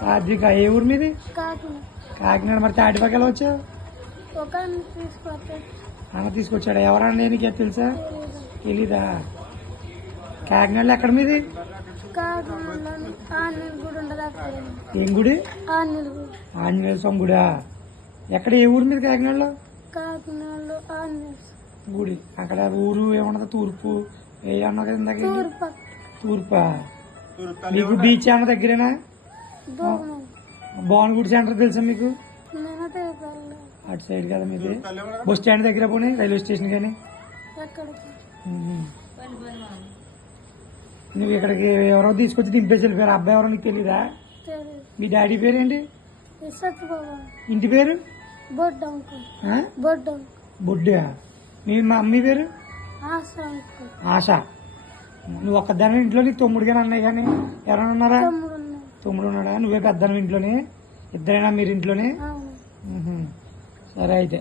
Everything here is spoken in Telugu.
సాత్విక. ఏ ఊరు మీది? కాకినాడ. మరి తాటిపాకి ఎలా వచ్చావు? అన్న తీసుకొచ్చాడా? ఎవరన్నా నీకే తెలుసా? తెలీదా? కాకినాడలో ఎక్కడ మీది? ఏం గుడి? ఆంజనేయ స్వామి గుడా? ఎక్కడ? ఏ ఊరు మీద కాకినాడలో? గుడి. అక్కడ ఊరు ఏమన్నది? తూర్పు ఏ అన్నా కదా ఇందాక? తూర్పా? మీకు బీచ్ ఏమన్నా దగ్గరేనా? భువనగుడి సెంటర్ తెలుసా మీకు? అటు సైడ్ కదా మీది. బస్ స్టాండ్ దగ్గర పోనీ, రైల్వే స్టేషన్ కానీ. నువ్వు ఇక్కడికి ఎవరో తీసుకొచ్చి దింపేసి వెళ్ళిపోయారు. అబ్బాయి ఎవరో నీకు తెలీదా? మీ డాడీ పేరేంటి? ఇంటి పేరు? బొడ్డా. మీ మమ్మీ పేరు? ఆశ. నువ్వు ఒక్కదాని ఇంట్లో నీకు తమ్ముడు కానీ అన్నయ్య కానీ ఎవరైనా ఉన్నారా? తమ్ముడు ఉన్నాడా? నువ్వే పెద్దను ఇంట్లోనే? ఇద్దరైనా మీరు ఇంట్లోనే? సరే అయితే.